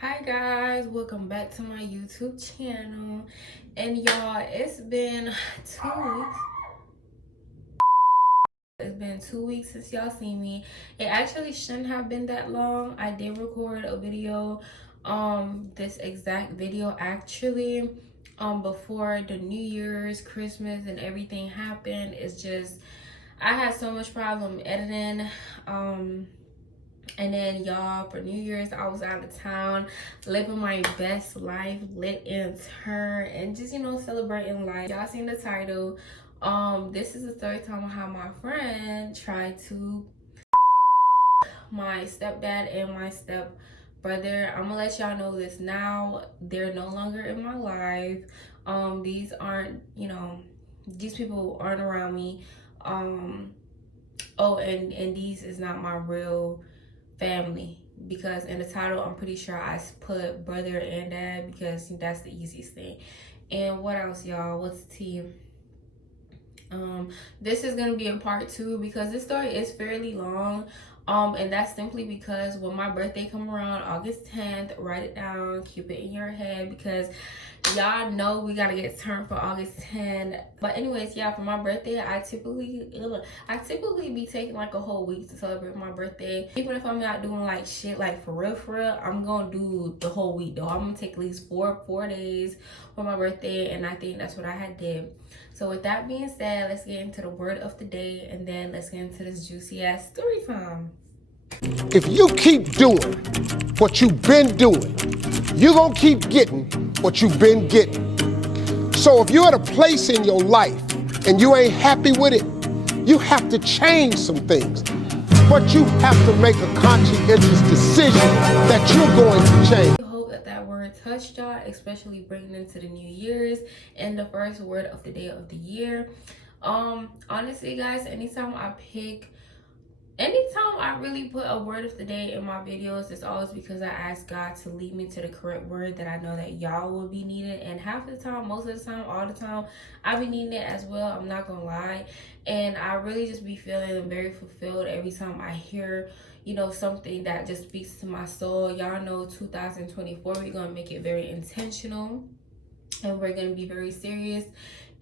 Hi guys, welcome back to my YouTube channel. And y'all, it's been 2 weeks. It's been 2 weeks since y'all seen me. It actually shouldn't have been that long. I did record a video, this exact video actually, before the New Year's, Christmas, and everything happened. It's just, I had so much problem editing, and then y'all, for New Year's, I was out of town, living my best life, lit in turn, and just, celebrating life. Y'all seen the title. This is the third time I have my friend try to my stepdad and my stepbrother. I'm gonna let y'all know this now. They're no longer in my life. These aren't, these people aren't around me. Oh, and these is not my real family, because in the title I'm pretty sure I put brother and dad because that's the easiest thing. And what else, y'all? What's the tea? This is gonna be a part 2 because this story is fairly long, and that's simply because when my birthday come around, August 10th, write it down, keep it in your head, because y'all know we gotta get turned for August 10th. But anyways, yeah, for my birthday, I typically be taking like a whole week to celebrate my birthday. Even if I'm not doing like shit like for real, I'm gonna do the whole week though. I'm gonna take at least four days for my birthday, and I think that's what I had did. So with that being said, let's get into the word of the day, and then let's get into this juicy ass story time. If you keep doing what you've been doing, you're gonna keep getting what you've been getting. So if you're at a place in your life and you ain't happy with it, you have to change some things. But you have to make a conscientious decision that you're going to change. I hope that word touched y'all, especially bringing into the New Year's and the first word of the day of the year. Honestly guys, anytime I really put a word of the day in my videos, it's always because I ask God to lead me to the correct word that I know that y'all will be needing. And half the time, most of the time, all the time, I be needing it as well. I'm not gonna lie. And I really just be feeling very fulfilled every time I hear, something that just speaks to my soul. Y'all know 2024, we're gonna make it very intentional, and we're gonna be very serious.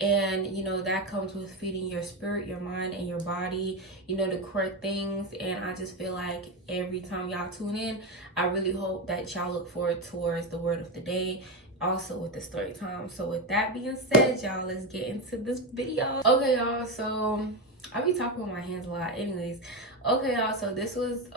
And that comes with feeding your spirit, your mind, and your body, the correct things. And I just feel like every time y'all tune in, I really hope that y'all look forward towards the word of the day, also with the story time. So with that being said, y'all, let's get into this video. Okay, y'all, so I be talking with my hands a lot. Anyways, okay, y'all, so this was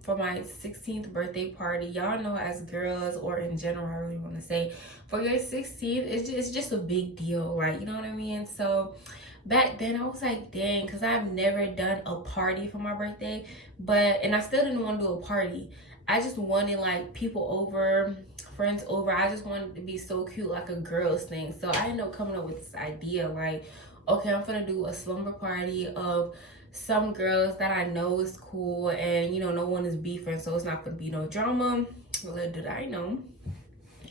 for my 16th birthday party. Y'all know, as girls, or in general, I really want to say, for your 16th, it's just a big deal, like, you know what I mean? So back then I was like, dang, because I've never done a party for my birthday, and I still didn't want to do a party. I just wanted like people over, friends over. I just wanted to be so cute, like a girls thing. So I ended up coming up with this idea, like, okay, I'm gonna do a slumber party of some girls that I know is cool, and no one is beefing, so it's not gonna be no drama. Little did I know.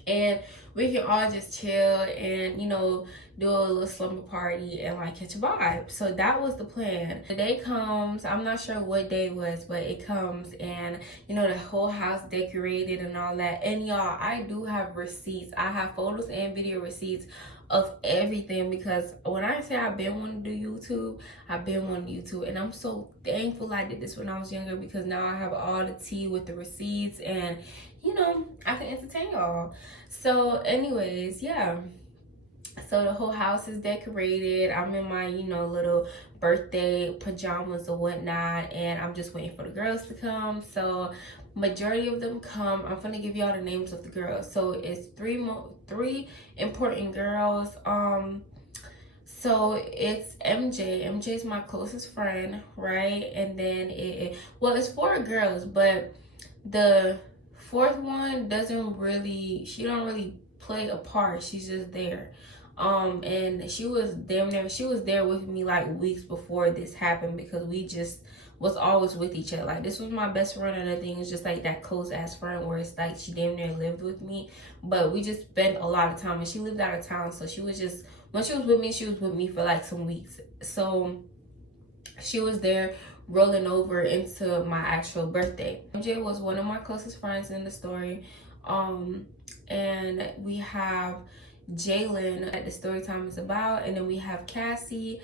And we can all just chill and do a little slumber party and like catch a vibe. So that was the plan. The day comes, I'm not sure what day it was, but it comes, and the whole house decorated and all that. And y'all, I do have receipts. I have photos and video receipts of everything, because when I say I've been wanting to do YouTube, I've been wanting to YouTube. And I'm so thankful I did this when I was younger, because now I have all the tea with the receipts, and I can entertain y'all. So anyways, yeah, so the whole house is decorated. I'm in my little birthday pajamas or whatnot, and I'm just waiting for the girls to come. So majority of them come. I'm gonna give y'all the names of the girls. So it's three important girls. So it's MJ is my closest friend, right? And then it's 4 girls, but the fourth one she don't really play a part. She's just there. And she was there with me like weeks before this happened, because we just was always with each other. Like, this was my best friend, and the thing is just like that close ass friend where it's like she damn near lived with me, but we just spent a lot of time, and she lived out of town, so she was with me for like some weeks. So she was there rolling over into my actual birthday. MJ was one of my closest friends in the story. And we have Jalen that the story time is about, and then we have Cassie.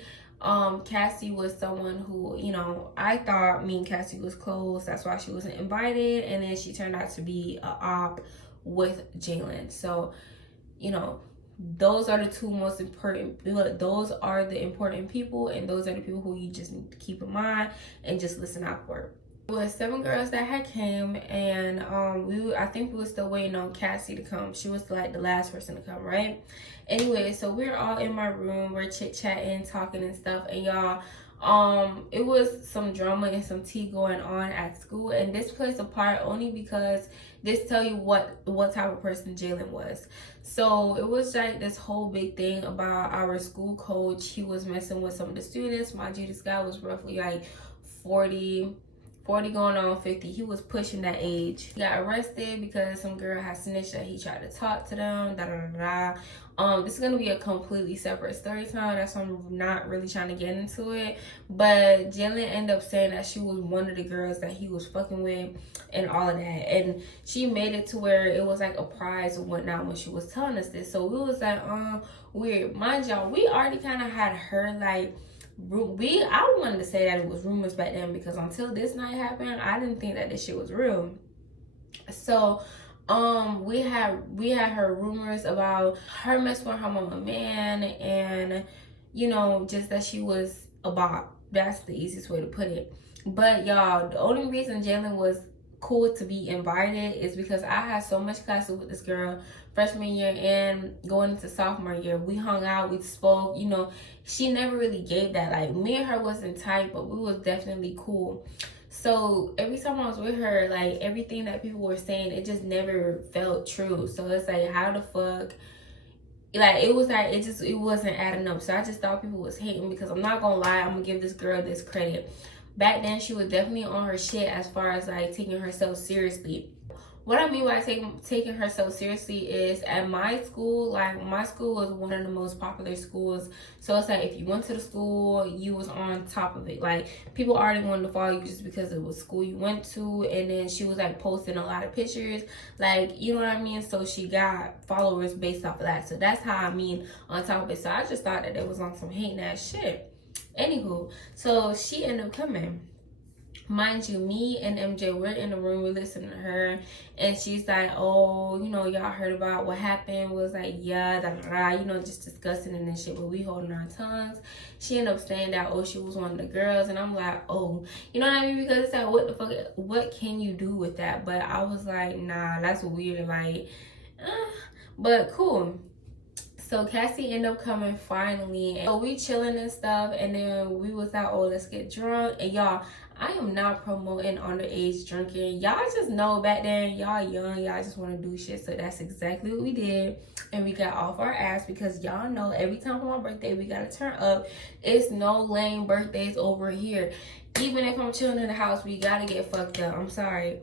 Cassie was someone who, you know, I thought me and Cassie was close, that's why she wasn't invited, and then she turned out to be a op with Jalen. So, you know, those are the two most important, those are the important people, and those are the people who you just need to keep in mind and just listen out for. It was 7 girls that had came, and I think we were still waiting on Cassie to come. She was like the last person to come, right? Anyway, so we're all in my room, we're chit-chatting, talking and stuff, and y'all, it was some drama and some tea going on at school, and this plays a part only because this tell you what type of person Jalen was. So it was like this whole big thing about our school coach. He was messing with some of the students. Mind you, this guy was roughly like 40 going on 50. He was pushing that age. He got arrested because some girl had snitched that he tried to talk to them. This is gonna be a completely separate story time. That's why I'm not really trying to get into it. But Jalen ended up saying that she was one of the girls that he was fucking with and all of that. And she made it to where it was like a prize and whatnot when she was telling us this. So we was like, weird. Mind y'all, we already kind of had heard like, I wanted to say that it was rumors back then, because until this night happened, I didn't think that this shit was real. So we had heard rumors about her messing with her mama man, and you know, just that she was a bop. That's the easiest way to put it. But y'all, the only reason Jalen was cool to be invited is because I had so much classes with this girl freshman year and going into sophomore year. We hung out, we spoke, you know. She never really gave that, like, me and her wasn't tight, but we was definitely cool. So every time I was with her, like, everything that people were saying, it just never felt true. So it's like, how the fuck, like, it was like, it wasn't adding up. So I just thought people was hating, because I'm not gonna lie, I'm gonna give this girl this credit. Back then, she was definitely on her shit as far as like taking herself seriously. What I mean by taking herself seriously is, at my school, like, my school was one of the most popular schools. So it's like, if you went to the school, you was on top of it. Like, people already wanted to follow you just because it was school you went to. And then she was like posting a lot of pictures, like, you know what I mean? So she got followers based off of that. So that's how I mean on top of it. So I just thought that it was on some hating ass shit. Anywho, so she ended up coming. Mind you, me and MJ, we're in the room, we're listening to her, and she's like, oh, you know, y'all heard about what happened. Was like, yeah, you know, just discussing it and shit, but we holding our tongues. She ended up saying that, oh, she was one of the girls, and I'm like, oh, you know what I mean? Because it's like, what the fuck, what can you do with that? But I was like, nah, that's weird, like, but cool. So Cassie ended up coming finally, and so we chilling and stuff, and then we was like, oh, let's get drunk. And y'all, I am not promoting underage drinking. Y'all just know back then, y'all young, y'all just want to do shit. So that's exactly what we did, and we got off our ass, because y'all know every time for my birthday we gotta turn up. It's no lame birthdays over here. Even if I'm chilling in the house, we gotta get fucked up. I'm sorry.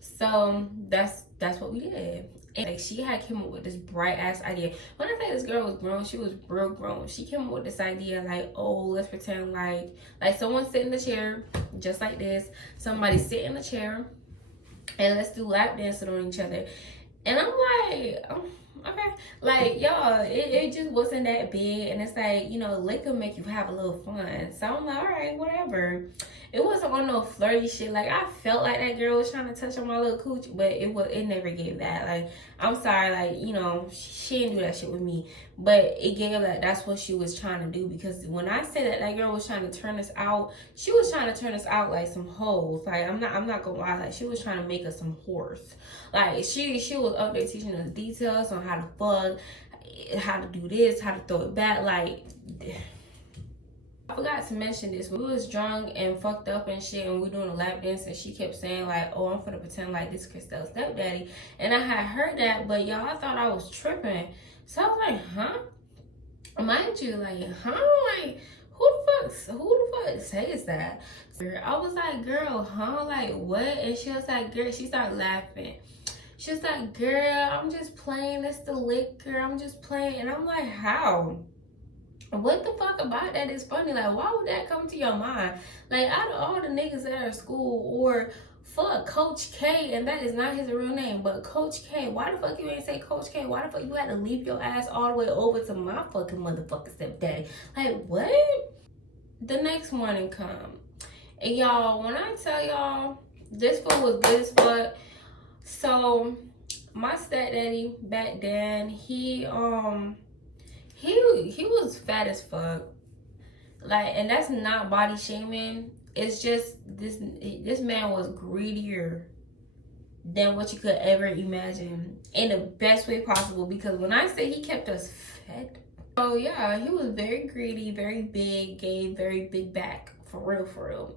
So that's what we did. And like, she had came up with this bright ass idea. When I say this girl was grown, she was real grown. She came up with this idea like, oh, let's pretend like someone sit in the chair just like this. Somebody sit in the chair, and let's do lap dancing on each other. And I'm like, okay, like, y'all, it just wasn't that big. And it's like, you know, liquor make you have a little fun. So I'm like, all right, whatever. It wasn't on no flirty shit. Like, I felt like that girl was trying to touch on my little cooch, but it never gave that. Like, I'm sorry, like, you know, she didn't do that shit with me, but it gave that that's what she was trying to do. Because when I said that girl was trying to turn us out, she was trying to turn us out like some hoes. Like, I'm not gonna lie, like, she was trying to make us some whores. Like, she was up there teaching us details on how to fuck, how to do this, how to throw it back. Like, I forgot to mention this. We was drunk and fucked up and shit, and we doing a lap dance, and she kept saying like, oh, I'm finna pretend like this Christelle's stepdaddy. And I had heard that, but y'all, I thought I was tripping. So I was like, huh? Mind you, like, huh? Like, who the fuck says that? I was like, girl, huh? Like, what? And she was like, girl, she started laughing. She was like, girl, I'm just playing. It's the liquor. I'm just playing. And I'm like, how? what the fuck about that is funny? Like, why would that come to your mind? Like, out of all the niggas that are at school, or fuck Coach K, and that is not his real name, but Coach K, why the fuck you ain't say Coach K? Why the fuck you had to leave your ass all the way over to my fucking motherfucking stepdaddy? Like, what? The next morning come, and y'all, when I tell y'all, this food was good as fuck. So my stepdaddy back then, he was fat as fuck. Like, and that's not body shaming. It's just this man was greedier than what you could ever imagine, in the best way possible. Because when I say he kept us fed, oh yeah, he was very greedy, very big, gave very big back, for real, for real.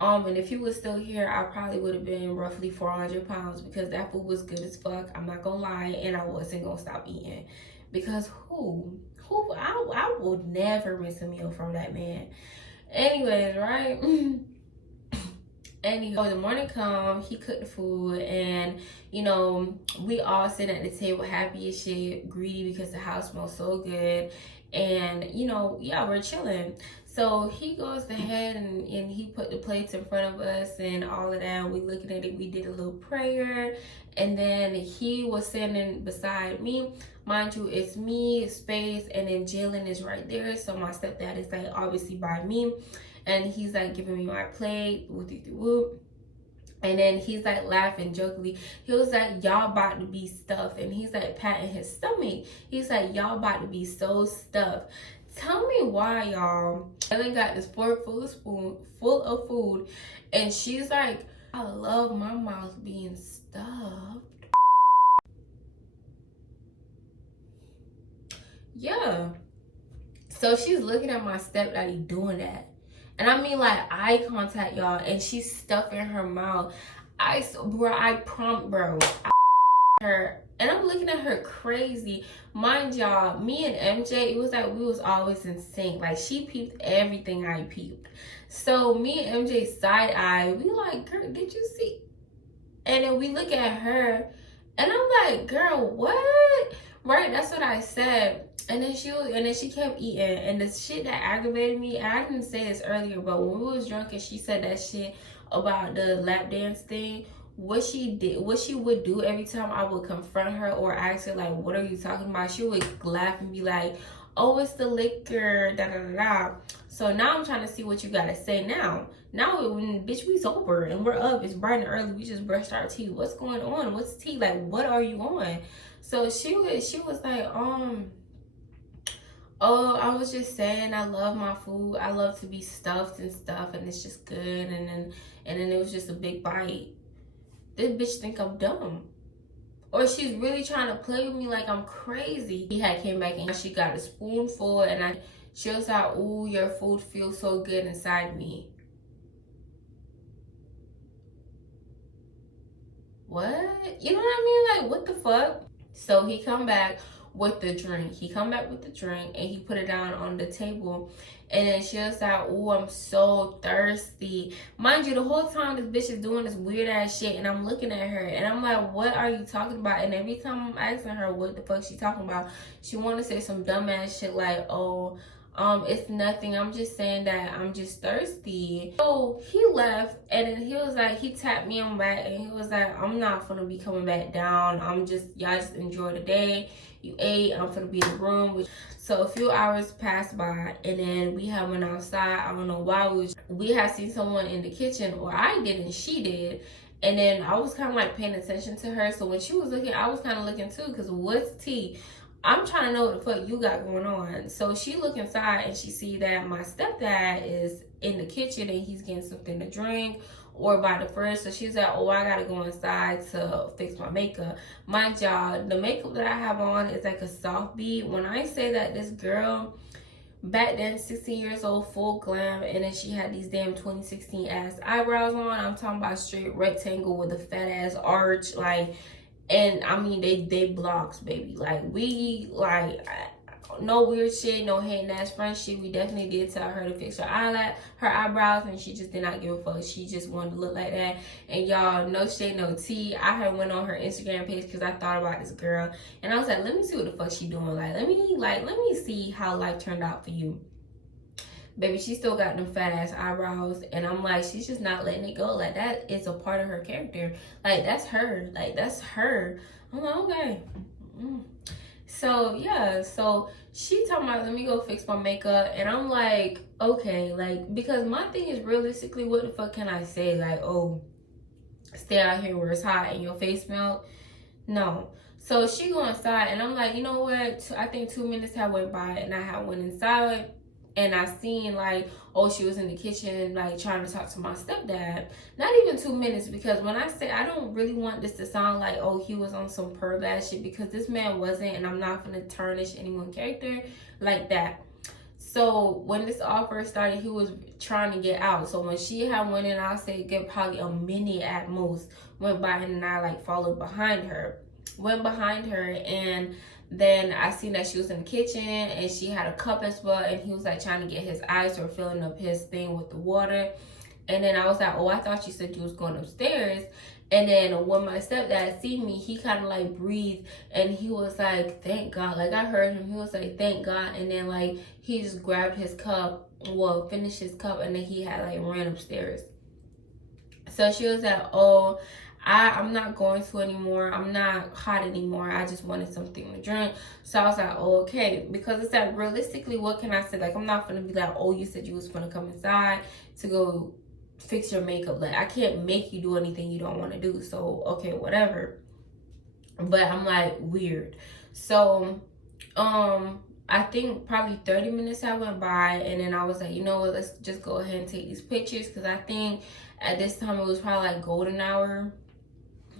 And if he was still here, I probably would have been roughly 400 pounds, because that food was good as fuck. I'm not gonna lie, and I wasn't gonna stop eating, because I would never miss a meal from that man. Anyways, right? Anyway, the morning come, he cooked the food, and you know, we all sitting at the table happy as shit, greedy because the house smells so good, and you know, yeah, we're chilling. So he goes ahead and he put the plates in front of us and all of that. We looking at it, we did a little prayer, and then he was sitting beside me. Mind you, it's me, space, and then Jalen is right there. So my stepdad is like obviously by me, and he's like giving me my plate, whoop. And then he's like laughing jokingly. He was like, y'all about to be stuffed. And he's like patting his stomach. He's like, y'all about to be so stuffed. Tell me why, y'all. Ellen got this fork full of food, and she's like, I love my mouth being stuffed. Yeah. So she's looking at my stepdaddy doing that. And I mean, like, eye contact, y'all, and she's stuffing her mouth. Bro, her, and I'm looking at her crazy. Mind y'all, me and MJ, it was like we was always in sync. Like, she peeped everything I peeped. So me and MJ side eye, we like, girl, did you see? And then we look at her, and I'm like, girl, what? Right, that's what I said. And then she kept eating, and the shit that aggravated me, and I didn't say this earlier, but when we was drunk and she said that shit about the lap dance thing, what she would do every time I would confront her or ask her, like, what are you talking about? She would laugh and be like, oh, it's the liquor, da da da da. So now I'm trying to see what you gotta say now. Now, when bitch, we sober and we're up, it's bright and early, we just brushed our teeth. What's going on? What's tea? Like, what are you on? So she was like, oh, I was just saying I love my food. I love to be stuffed and stuff, and it's just good. And then it was just a big bite. This bitch think I'm dumb, or she's really trying to play with me like I'm crazy. He had came back and she got a spoonful, and she was like, ooh, your food feels so good inside me. What? You know what I mean? Like, what the fuck? So he come back with the drink. And he put it down on the table. And then she was like, oh, I'm so thirsty. Mind you, the whole time this bitch is doing this weird ass shit, and I'm looking at her and I'm like, what are you talking about? And every time I'm asking her what the fuck she talking about, she want to say some dumb ass shit like, oh, it's nothing, I'm just saying that I'm just thirsty. So he left, and then he was like, he tapped me on back, and he was like, I'm not gonna be coming back down. Y'all just enjoy the day. You ate, I'm gonna be in the room. So a few hours passed by, and then we had went outside. I don't know why we had seen someone in the kitchen, or I didn't, she did. And then I was kind of like paying attention to her. So when she was looking, I was kind of looking too, because what's tea? I'm trying to know what the fuck you got going on. So she look inside, and she see that my stepdad is in the kitchen, and he's getting something to drink or by the fridge. So she's like, oh, I gotta go inside to fix my makeup. Mind y'all, the makeup that I have on is like a soft beat. When I say that this girl back then, 16 years old, full glam, and then she had these damn 2016 ass eyebrows on. I'm talking about straight rectangle with a fat ass arch, like, and I mean they blocks, baby. Like, we like, no weird shit, no hating ass friend shit. We definitely did tell her to fix her eyebrows, and she just did not give a fuck. She just wanted to look like that. And y'all, no shade, no tea. I had went on her Instagram page because I thought about this girl, and I was like, let me see what the fuck she doing. Like, let me see how life turned out for you. Baby, she still got them fat ass eyebrows, and I'm like, she's just not letting it go. Like, that is a part of her character. Like, that's her. Like, that's her. I'm like, okay. So yeah, so she talking about, let me go fix my makeup, and I'm like, okay, like, because my thing is, realistically, what the fuck can I say? Like, oh, stay out here where it's hot and your face melt? No. So she go inside, and I'm like, you know what, I think 2 minutes had went by, and I had went inside, and I seen, like, oh, she was in the kitchen, like, trying to talk to my stepdad. Not even 2 minutes, because when I say, I don't really want this to sound like, oh, he was on some perv ass shit, because this man wasn't, and I'm not gonna tarnish anyone's character like that. So when this all first started, he was trying to get out. So when she had went in, I'll say get probably a minute at most went by, and I, like, followed behind her. Went behind her, and then I seen that she was in the kitchen, and she had a cup as well, and he was, like, trying to get his ice or filling up his thing with the water. And then I was like, oh, I thought you said you was going upstairs. And then when my stepdad seen me, he kind of, like, breathed, and he was like, thank God. Like, I heard him, he was like, thank God. And then, like, he just grabbed his cup, well, finished his cup, and then he had, like, ran upstairs. So she was like, oh, I'm not going to anymore. I'm not hot anymore. I just wanted something to drink. So I was like, oh, okay. Because it's like, realistically, what can I say? Like, I'm not going to be like, oh, you said you was going to come inside to go fix your makeup. Like, I can't make you do anything you don't want to do. So, okay, whatever. But I'm like, weird. So, I think probably 30 minutes had went by, and then I was like, you know what, let's just go ahead and take these pictures, because I think at this time it was probably like golden hour.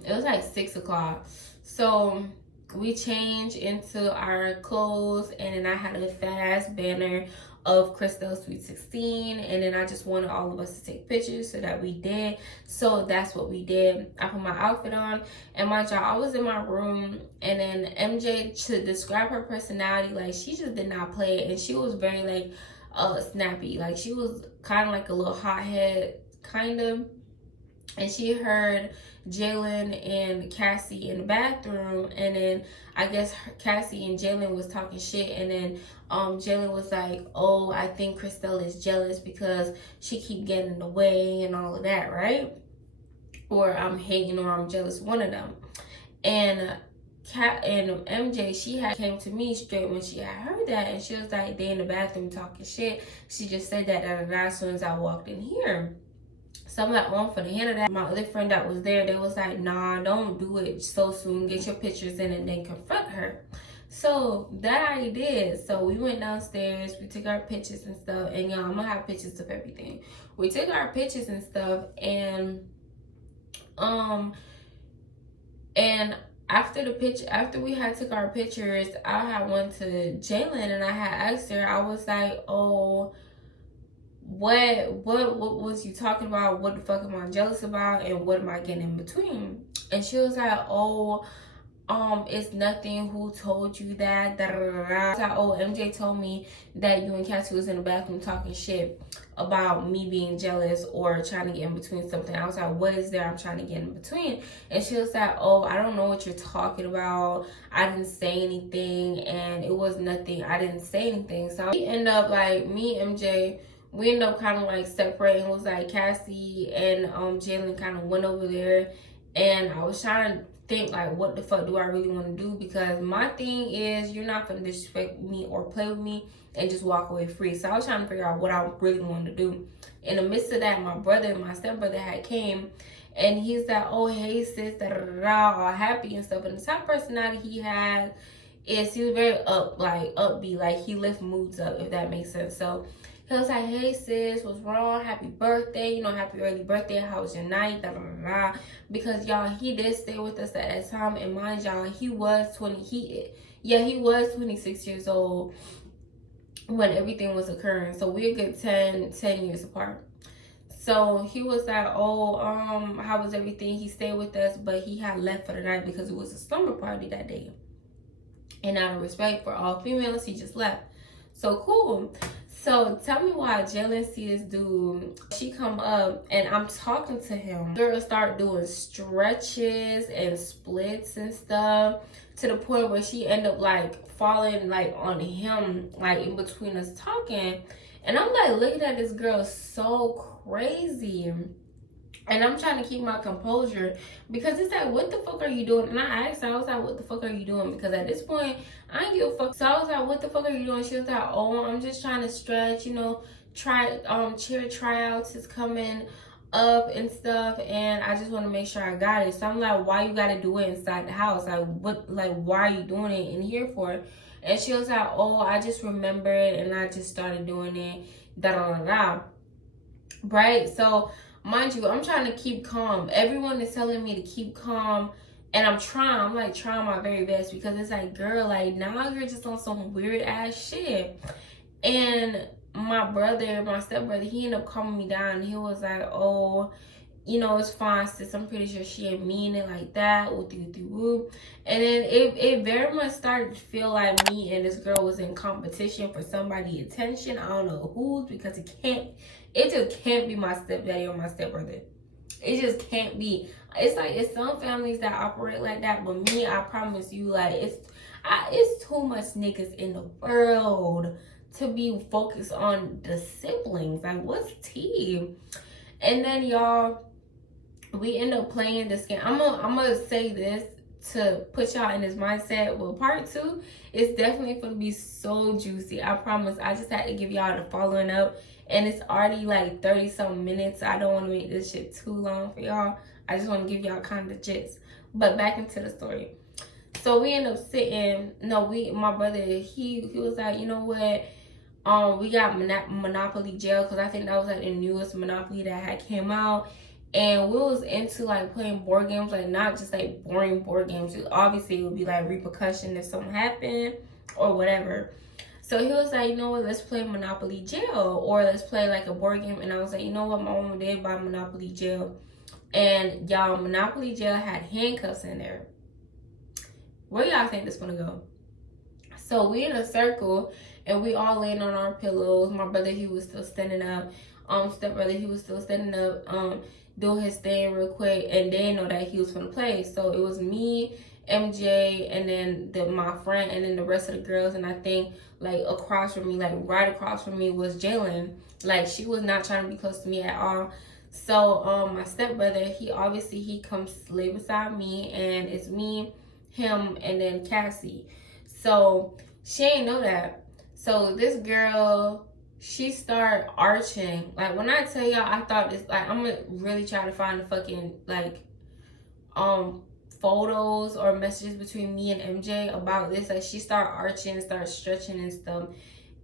It was like 6 o'clock. So we changed into our clothes, and then I had a fat ass banner of Christelle's Sweet 16, and then I just wanted all of us to take pictures, so that we did. So that's what we did. I put my outfit on, and mind y'all, I was in my room, and then MJ, to describe her personality, like, she just did not play it, and she was very, like, snappy. Like, she was kind of like a little hothead, kind of. And she heard Jalen and Cassie in the bathroom, and then I guess Cassie and Jalen was talking shit, and then Jalen was like, oh, I think Christelle is jealous because she keep getting in the way and all of that, right? Or I'm hating, or I'm jealous, one of them. And MJ, she had came to me straight when she had heard that, and she was like, they in the bathroom talking shit. She just said that as soon as I walked in here. So I'm like, oh, for the hint of that. My other friend that was there, they was like, nah, don't do it so soon. Get your pictures in and then confront her. So that I did. So we went downstairs, we took our pictures and stuff, and y'all, I'm gonna have pictures of everything. We took our pictures and stuff, and after we had took our pictures, I had went to Jalen, and I had asked her, I was like, oh, what was you talking about? What the fuck am I jealous about, and what am I getting in between? And she was like, oh, it's nothing. Who told you that? Da, da, da, da. I was like, oh, MJ told me that you and Cassie was in the bathroom talking shit about me being jealous or trying to get in between something. I was like, what is there I'm trying to get in between? And she was like, oh, I don't know what you're talking about. I didn't say anything, and it was nothing. I didn't say anything. So we end up, like, me, MJ, we ended up kind of like separating. It was like Cassie and Jalen kind of went over there, and I was trying to think, like, what the fuck do I really want to do? Because my thing is, you're not gonna disrespect me or play with me and just walk away free. So I was trying to figure out what I really wanted to do. In the midst of that, my stepbrother had came, and he's like, oh, hey sis, da da da, all happy and stuff. And the type of personality he had is, he was very upbeat, like, he lifts moods up, if that makes sense. So he was like, hey sis, what's wrong? Happy birthday, happy early birthday. How was your night? Da, da, da, da. Because y'all, he did stay with us at that time, and mind y'all, he was 26 years old when everything was occurring. So we're a good 10 years apart. So he was like, oh, how was everything? He stayed with us, but he had left for the night because it was a slumber party that day. And out of respect for all females, he just left. So cool. So tell me why Jalen see this dude. She come up and I'm talking to him. Girl start doing stretches and splits and stuff to the point where she end up like falling like on him, like in between us talking. And I'm like looking at this girl so crazy. And I'm trying to keep my composure because it's like, what the fuck are you doing? And I asked her, I was like, what the fuck are you doing? Because at this point, I ain't give a fuck. So I was like, what the fuck are you doing? She was like, oh, I'm just trying to stretch, you know, cheer tryouts is coming up and stuff. And I just want to make sure I got it. So I'm like, why you got to do it inside the house? Like, why are you doing it in here for? And she was like, oh, I just remembered and I just started doing it, da-da-da-da. Right? So, mind you, I'm trying to keep calm. Everyone is telling me to keep calm. And I'm trying my very best because it's like, girl, like now you're just on some weird ass shit. And my stepbrother, he ended up calming me down. He was like, oh, you know, it's fine, sis. I'm pretty sure she ain't mean it like that. And then it very much started to feel like me and this girl was in competition for somebody's attention. I don't know whose, because it just can't be my stepdaddy or my stepbrother. It just can't be. It's like, it's some families that operate like that, but me, I promise you, like, it's too much niggas in the world to be focused on the siblings. Like, what's tea? And then y'all, we end up playing this game. I'm gonna say this to put y'all in this mindset. Well, part 2 is definitely gonna be so juicy. I promise. I just had to give y'all the following up. And it's already like 30-something minutes. I don't want to make this shit too long for y'all. I just want to give y'all kind of gist. But back into the story. So we end up sitting. My brother, he was like, you know what? We got Monopoly Jail, because I think that was like the newest Monopoly that had came out. And we was into like playing board games, like not just like boring board games. Obviously, it would be like repercussion if something happened or whatever. So he was like, you know what, let's play Monopoly Jail, or let's play like a board game. And I was like, you know what, my mama did buy Monopoly Jail. And y'all, Monopoly Jail had handcuffs in there. Where y'all think this gonna go? So we in a circle and we all laying on our pillows. My brother, he was still standing up. Stepbrother, he was still standing up, doing his thing real quick. And they didn't know that he was gonna play. So it was me, MJ, and then my friend, and then the rest of the girls. And I think like across from me, like right across from me, was Jalen. Like, she was not trying to be close to me at all. So my stepbrother, he comes lay beside me, and it's me, him, and then Cassie. So she ain't know that. So this girl, she started arching. Like, when I tell y'all, I thought this, like, I'm gonna really try to find the fucking like photos or messages between me and MJ about this. Like, she started arching, started stretching and stuff.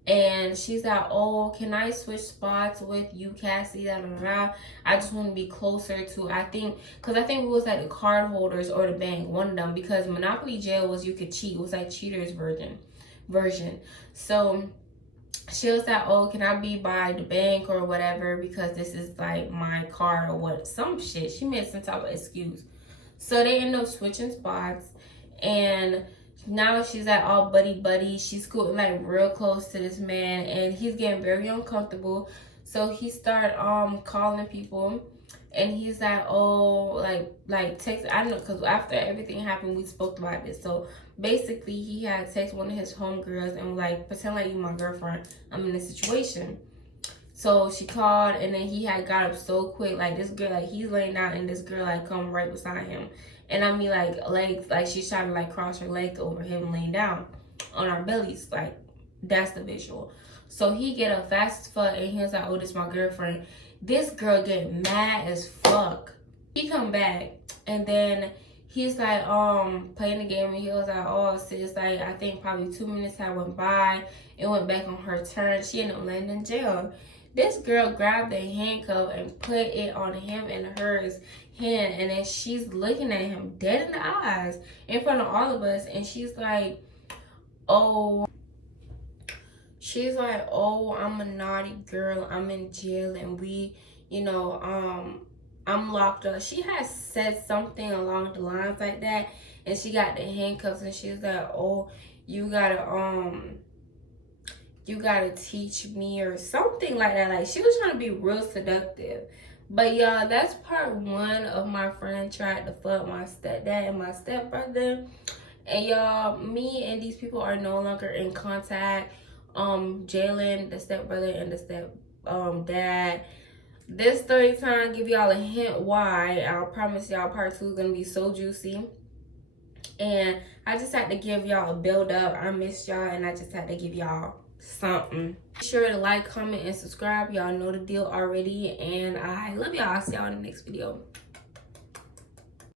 And she's like, oh, can I switch spots with you, Cassie? I just want to be closer to, I think it was like the card holders or the bank, one of them, because Monopoly Jail was you could cheat. It was like cheaters version. So she was like, oh, can I be by the bank or whatever, because this is like my card or what, some shit. She made some type of excuse. So they end up switching spots, and now she's like all buddy. She's scooting like real close to this man, and he's getting very uncomfortable. So he started calling people, and he's like, oh, like text. I don't know, because after everything happened, we spoke about this. So basically, he had text one of his homegirls and like, pretend like you my girlfriend. I'm in this situation. So she called, and then he had got up so quick. Like, this girl, like, he's laying down, and this girl like come right beside him. And I mean, like, legs, like, she's trying to like cross her leg over him laying down on our bellies. Like, that's the visual. So he get up fast as fuck, and he was like, oh, this my girlfriend. This girl get mad as fuck. He come back, and then he's like, playing the game, and he was like, oh, sis, like, I think probably 2 minutes had went by. It went back on her turn. She ended up landing in jail. This girl grabbed the handcuff and put it on him and hers hand, and then she's looking at him dead in the eyes in front of all of us, and she's like, oh, I'm a naughty girl, I'm in jail, and we, you know, I'm locked up. She has said something along the lines like that, and she got the handcuffs, and she's like, oh, you gotta teach me or something like that. Like, she was trying to be real seductive. But y'all, that's part 1 of my friend tried to fuck my stepdad and my stepbrother. And y'all, me and these people are no longer in contact. Jalen, the stepbrother, and the stepdad. This story time give y'all a hint why. I'll promise y'all part 2 is gonna be so juicy. And I just had to give y'all a build up. I missed y'all and I just had to give y'all something. Be sure to like, comment, and subscribe. Y'all know the deal already. And I love y'all. I'll see y'all in the next video.